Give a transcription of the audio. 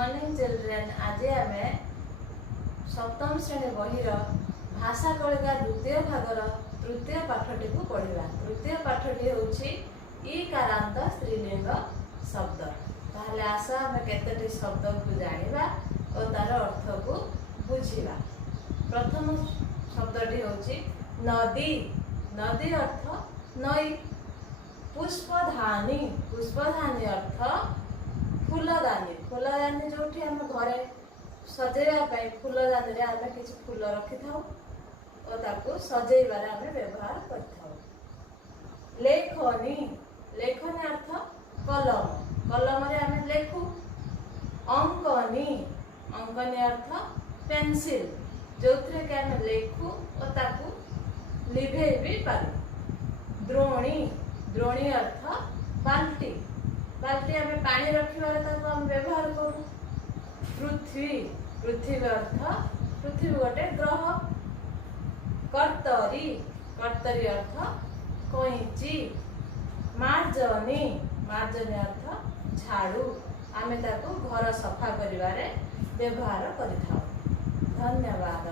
Morning children. आज आम सप्तम श्रेणी बहिर भाषा कलिका द्वितीय भागर तृतीय पाठटी को पढ़ा। तृतीय पाठटी होछि ईकारांत स्त्रीलिंग शब्द। ताहले आस आम केतोटी शब्द को जानिबा और तार अर्थ को बुझिबा। प्रथम शब्दटी होछि नदी। नदी अर्थ नई। पुष्पधानी। पुष्पधानी अर्थ फूलदानी। फूलदानी जो घरे सजेवा फूलदानी रे आमे किछि फूल रखि थाउ और ताकू सजेबारे आमे व्यवहार करथाउ। लेखनी। लेखनी अर्थ कलम। कलम रे आमे लेखु। अंकनी। अंकनी अर्थ पेंसिल जोथरे के आमे लेखु और ताकू लिभे भी पारू। द्रोणी। द्रोणी अर्थ बाल्टी। बाल्टी आमे पानी रखिबारे ताकू आमे व्यवहार करू। पृथ्वी। पृथ्वी अर्थ पृथ्वी गोटे ग्रह। कर्तरी। कर्तरी अर्थ कैंची। मार्जनी। मार्जनी अर्थ झाड़ू। आमे ताकू घर सफा करिवारे व्यवहार करिथाउ। धन्यवाद।